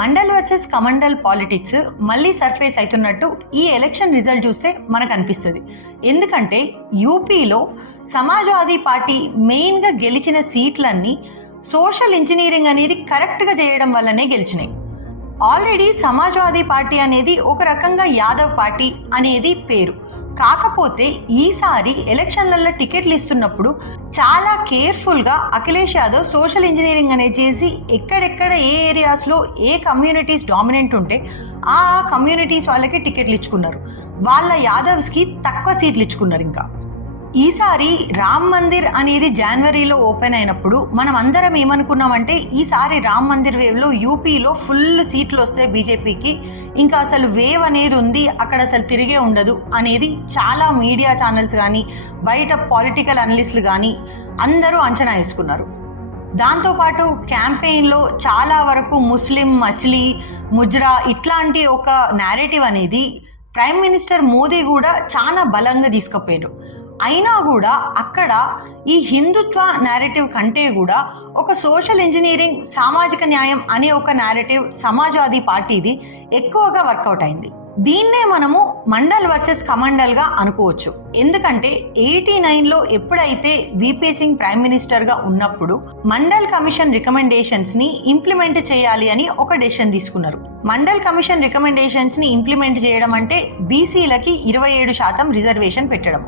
Mandal versus Kamandal politics మళ్ళీ surface అవుతున్నట్టు ఈ ఎలక్షన్ రిజల్ట్ చూస్తే మనకు అనిపిస్తుంది. ఎందుకంటే యూపీలో సమాజ్వాదీ పార్టీ మెయిన్గా గెలిచిన సీట్లన్నీ సోషల్ ఇంజనీరింగ్ అనేది కరెక్ట్గా చేయడం వల్లనే గెలిచినాయి. ఆల్రెడీ సమాజ్వాదీ పార్టీ అనేది ఒక రకంగా యాదవ్ పార్టీ అనేది పేరు. కాకపోతే ఈసారి ఎలక్షన్లలో టికెట్లు ఇస్తున్నప్పుడు చాలా కేర్ఫుల్గా అఖిలేష్ యాదవ్ సోషల్ ఇంజనీరింగ్ అనేది చేసి ఎక్కడెక్కడ ఏ ఏరియాస్లో ఏ కమ్యూనిటీస్ డామినెంట్ ఉంటే ఆ కమ్యూనిటీస్ వాళ్ళకి టికెట్లు ఇచ్చుకున్నారు. వాళ్ళ యాదవ్స్కి తక్కువ సీట్లు ఇచ్చుకున్నారు ఇంకా. ఈసారి రామ్ మందిర్ అనేది జనవరిలో ఓపెన్ అయినప్పుడు మనం అందరం ఏమనుకున్నామంటే ఈసారి రామ్ మందిర్ వేవ్లో యూపీలో ఫుల్ సీట్లు వస్తాయి బీజేపీకి ఇంకా అసలు వేవ్ అనేది ఉంది అక్కడ అసలు తిరిగే ఉండదు అనేది చాలా మీడియా ఛానల్స్ కానీ బయట పొలిటికల్ అనలిస్టులు కానీ అందరూ అంచనా వేసుకున్నారు. దాంతోపాటు క్యాంపెయిన్లో చాలా వరకు ముస్లిం మచిలీ ముజ్రా ఇట్లాంటి ఒక నేరేటివ్ అనేది ప్రైమ్ మినిస్టర్ మోదీ కూడా చాలా బలంగా తీసుకుపోయారు. అయినా కూడా అక్కడ ఈ హిందుత్వ నేరేటివ్ కంటే కూడా ఒక సోషల్ ఇంజనీరింగ్ సామాజిక న్యాయం అనే ఒక నేరేటివ్ సమాజ్వాదీ పార్టీది ఎక్కువగా వర్కౌట్ అయింది. దీన్నే మనము మండల్ వర్సెస్ కమండల్గా అనుకోవచ్చు. ఎందుకంటే ఎయిటీ నైన్లో ఎప్పుడైతే విపీ సింగ్ ప్రైమ్ మినిస్టర్గా ఉన్నప్పుడు మండల్ కమిషన్ రికమెండేషన్స్ని ఇంప్లిమెంట్ చేయాలి అని ఒక డెసిషన్ తీసుకున్నారు. మండల్ కమిషన్ రికమెండేషన్స్ని ఇంప్లిమెంట్ చేయడం అంటే బీసీలకి ఇరవై ఏడు శాతం రిజర్వేషన్ పెట్టడం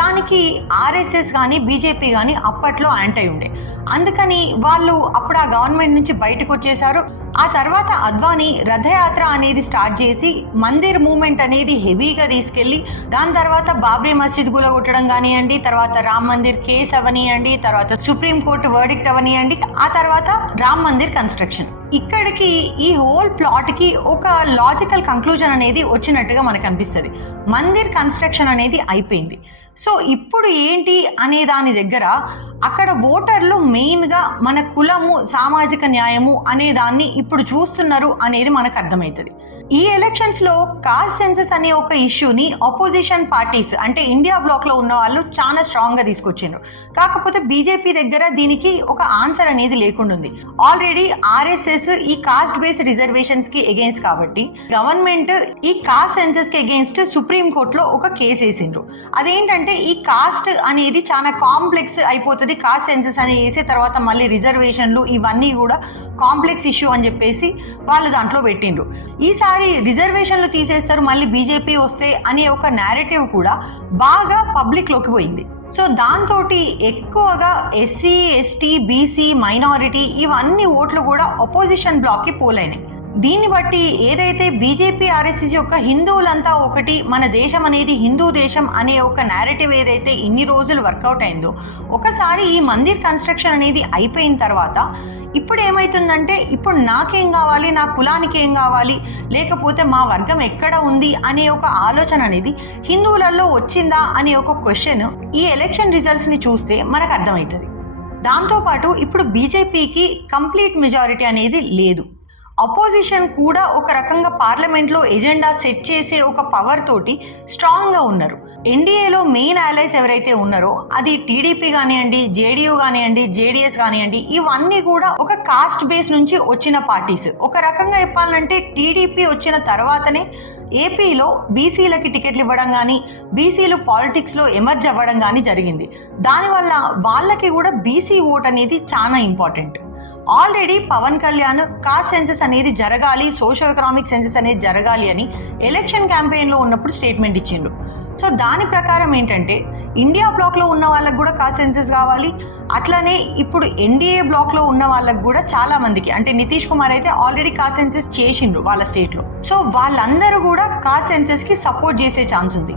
దానికి ఆర్ఎస్ఎస్ కానీ బీజేపీ కానీ అప్పట్లో యాంటై ఉండే. అందుకని వాళ్ళు అప్పుడు ఆ గవర్నమెంట్ నుంచి బయటకు వచ్చేసారు ఆ తర్వాత అద్వానీ రథయాత్ర అనేది స్టార్ట్ చేసి మందిర్ మూమెంట్ అనేది హెవీగా తీసుకెళ్ళి దాని తర్వాత బాబ్రీ మస్జిద్ కూలగొట్టడం కానివ్వండి తర్వాత రామ్ మందిర్ కేస్ అవనియండి తర్వాత సుప్రీం కోర్టు వర్డిక్ట్ అవనియండి ఆ తర్వాత రామ్ మందిర్ కన్స్ట్రక్షన్ ఇక్కడికి ఈ హోల్ ప్లాట్కి ఒక లాజికల్ కంక్లూజన్ అనేది వచ్చినట్టుగా మనకు అనిపిస్తుంది. మందిర్ కన్స్ట్రక్షన్ అనేది అయిపోయింది. సో ఇప్పుడు ఏంటి అనే దాని దగ్గర అక్కడ ఓటర్లు మెయిన్గా మన కులము సామాజిక న్యాయము అనే దాన్ని ఇప్పుడు చూస్తున్నారు అనేది మనకు అర్థమవుతుంది. ఈ ఎలక్షన్స్లో కాస్ట్ సెన్సెస్ అనే ఒక ఇష్యూని ఆపోజిషన్ పార్టీస్ అంటే ఇండియా బ్లాక్లో ఉన్న వాళ్ళు చాలా స్ట్రాంగ్గా తీసుకొచ్చిండ్రు. కాకపోతే బీజేపీ దగ్గర దీనికి ఒక ఆన్సర్ అనేది లేకుండా ఉంది ఆల్రెడీ ఆర్ఎస్ఎస్ ఈ కాస్ట్ బేస్డ్ రిజర్వేషన్స్కి ఎగెన్స్ట్ కాబట్టి గవర్నమెంట్ ఈ కాస్ట్ సెన్సెస్కి ఎగెన్స్ట్ సుప్రీం కోర్టులో ఒక కేసు వేసిండ్రు. అదేంటంటే ఈ కాస్ట్ అనేది చాలా కాంప్లెక్స్ అయిపోతుంది కాస్ట్ సెన్సెస్ అని వేసే తర్వాత మళ్ళీ రిజర్వేషన్లు ఇవన్నీ కూడా కాంప్లెక్స్ ఇష్యూ అని చెప్పేసి వాళ్ళు దాంట్లో పెట్టిండ్రు. ఈసారి రిజర్వేషన్లు తీసేస్తారు మళ్ళీ బీజేపీ వస్తే అనే ఒక నేరేటివ్ కూడా బాగా పబ్లిక్లోకి పోయింది. సో దాంతో ఎక్కువగా ఎస్సీ ఎస్టీ బీసీ మైనారిటీ ఇవన్నీ ఓట్లు కూడా అపోజిషన్ బ్లాక్కి పోలైనాయి. దీన్ని బట్టి ఏదైతే బీజేపీ ఆర్ఎస్ఎస్ యొక్క హిందువులంతా ఒకటి మన దేశం అనేది హిందూ దేశం అనే ఒక నేరేటివ్ ఏదైతే ఇన్ని రోజులు వర్కౌట్ అయిందో ఒకసారి ఈ మందిర్ కన్స్ట్రక్షన్ అనేది అయిపోయిన తర్వాత ఇప్పుడు ఏమవుతుందంటే ఇప్పుడు నాకేం కావాలి నా కులానికి ఏం కావాలి లేకపోతే మా వర్గం ఎక్కడ ఉంది అనే ఒక ఆలోచన అనేది హిందువులలో వచ్చిందా అనే ఒక క్వశ్చన్ ఈ ఎలక్షన్ రిజల్ట్స్ని చూస్తే మనకు అర్థమవుతుంది. దాంతోపాటు ఇప్పుడు బీజేపీకి కంప్లీట్ మెజారిటీ అనేది లేదు. అపోజిషన్ కూడా ఒక రకంగా పార్లమెంట్లో ఎజెండా సెట్ చేసే ఒక పవర్ తోటి స్ట్రాంగ్గా ఉన్నారు. ఎన్డీఏలో మెయిన్ అలైస్ ఎవరైతే ఉన్నారో అది టీడీపీ కానివ్వండి జేడీయూ కానివ్వండి జేడీఎస్ కానివ్వండి ఇవన్నీ కూడా ఒక కాస్ట్ బేస్ నుంచి వచ్చిన పార్టీస్ ఒక రకంగా చెప్పాలంటే టీడీపీ వచ్చిన తర్వాతనే ఏపీలో బీసీలకి టికెట్లు ఇవ్వడం కానీ బీసీలు పాలిటిక్స్లో ఎమర్జ్ అవ్వడం కానీ జరిగింది. దానివల్ల వాళ్ళకి కూడా బీసీ ఓట్ అనేది చాలా important already Pawan Kalyan caste census అనేది జరగాలి సోషో ఎకనామిక్ సెన్సెస్ అనేది జరగాలి అని ఎలక్షన్ క్యాంపెయిన్లో ఉన్నప్పుడు స్టేట్మెంట్ ఇచ్చిండు సో దాని ప్రకారం ఏంటంటే ఇండియా బ్లాక్లో ఉన్న వాళ్ళకి కూడా కాస్ట్ సెన్సెస్ కావాలి. అట్లనే ఇప్పుడు ఎన్డీఏ బ్లాక్లో ఉన్న వాళ్ళకి కూడా చాలా మందికి అంటే నితీష్ కుమార్ అయితే ఆల్రెడీ కాస్ట్ సెన్సెస్ చేసిండ్రు వాళ్ళ స్టేట్లో. సో వాళ్ళందరూ కూడా కాస్ట్ సెన్సెస్కి సపోర్ట్ చేసే ఛాన్స్ ఉంది.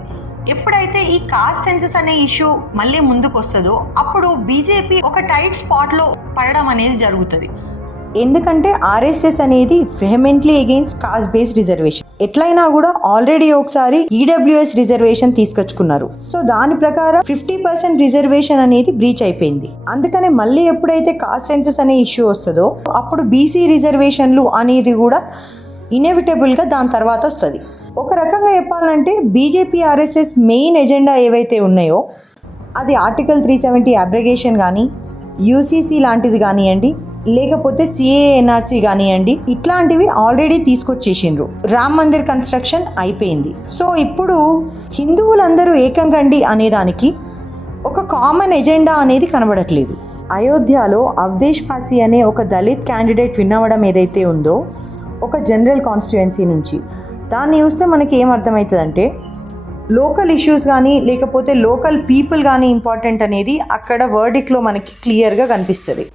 ఎప్పుడైతే ఈ కాస్ట్ సెన్సెస్ అనే ఇష్యూ మళ్ళీ ముందుకు వస్తుందో అప్పుడు బీజేపీ ఒక టైట్ స్పాట్లో పడడం అనేది జరుగుతుంది. ఎందుకంటే ఆర్ఎస్ఎస్ అనేది vehemently against caste based reservation ఎట్లయినా కూడా ఆల్రెడీ ఒకసారి ఈడబ్ల్యూఎస్ రిజర్వేషన్ తీసుకొచ్చుకున్నారు. సో దాని ప్రకారం ఫిఫ్టీ పర్సెంట్ రిజర్వేషన్ అనేది బ్రీచ్ అయిపోయింది. అందుకనే మళ్ళీ ఎప్పుడైతే కాస్ట్ సెన్సెస్ అనే ఇష్యూ వస్తుందో అప్పుడు బీసీ రిజర్వేషన్లు అనేది కూడా ఇన్ఎవిటబుల్గా దాని తర్వాత వస్తుంది. ఒక రకంగా చెప్పాలంటే బీజేపీ ఆర్ఎస్ఎస్ మెయిన్ ఎజెండా ఏవైతే ఉన్నాయో అది ఆర్టికల్ త్రీ సెవెంటీ అబ్రిగేషన్ కానీ యూసీసీ లాంటిది కానివ్వండి లేకపోతే సిఏ ఎన్ఆర్సీ కానివ్వండి ఇట్లాంటివి ఆల్రెడీ తీసుకొచ్చేసిండ్రు. రామ్ మందిర్ కన్స్ట్రక్షన్ అయిపోయింది. సో ఇప్పుడు హిందువులందరూ ఏకంగండి అనేదానికి ఒక కామన్ ఎజెండా అనేది కనబడట్లేదు. అయోధ్యలో అవధేష్ పాసి అనే ఒక దళిత్ క్యాండిడేట్ విన్నవడం ఏదైతే ఉందో ఒక జనరల్ కాన్స్టిట్యుయెన్సీ నుంచి దాన్ని చూస్తే మనకి ఏమర్థమవుతుందంటే లోకల్ ఇష్యూస్ కానీ లేకపోతే లోకల్ పీపుల్ కానీ ఇంపార్టెంట్ అనేది అక్కడ వర్డిక్లో మనకి క్లియర్గా కనిపిస్తుంది.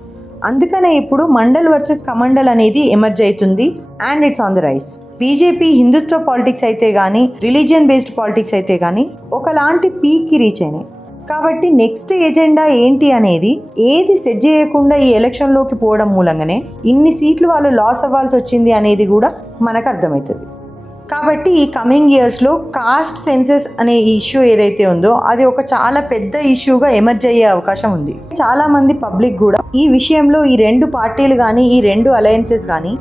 అందుకనే ఇప్పుడు మండల్ వర్సెస్ కమండల్ అనేది ఎమర్జ్ అవుతుంది and it's on the rise BJP Hindutva politics అయితే కానీ రిలీజియన్ బేస్డ్ పాలిటిక్స్ అయితే కానీ ఒకలాంటి పీక్కి రీచ్ అయినాయి. కాబట్టి నెక్స్ట్ ఎజెండా ఏంటి అనేది ఏది సెట్ చేయకుండా ఈ ఎలక్షన్లోకి పోవడం మూలంగానే ఇన్ని సీట్లు వాళ్ళు లాస్ అవ్వాల్సి వచ్చింది అనేది కూడా మనకు అర్థమవుతుంది కాబట్టి ఈ కమింగ్ ఇయర్స్లో కాస్ట్ సెన్సెస్ అనే ఇష్యూ ఏదైతే ఉందో అది ఒక చాలా పెద్ద ఇష్యూగా ఎమర్జ్ అయ్యే అవకాశం ఉంది. చాలామంది పబ్లిక్ కూడా ఈ విషయంలో ఈ రెండు పార్టీలు కానీ ఈ రెండు అలయన్సెస్ కానీ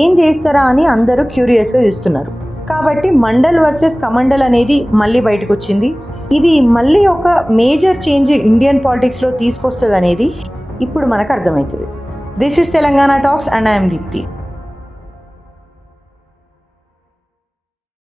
ఏం చేస్తారా అని అందరూ క్యూరియస్గా చూస్తున్నారు. కాబట్టి మండల్ వర్సెస్ కమండల్ అనేది మళ్ళీ బయటకు వచ్చింది. ఇది మళ్ళీ ఒక మేజర్ చేంజ్ ఇండియన్ పాలిటిక్స్లో తీసుకొస్తుంది అనేది ఇప్పుడు మనకు అర్థమవుతుంది. This is Telangana talks and I'm Deepti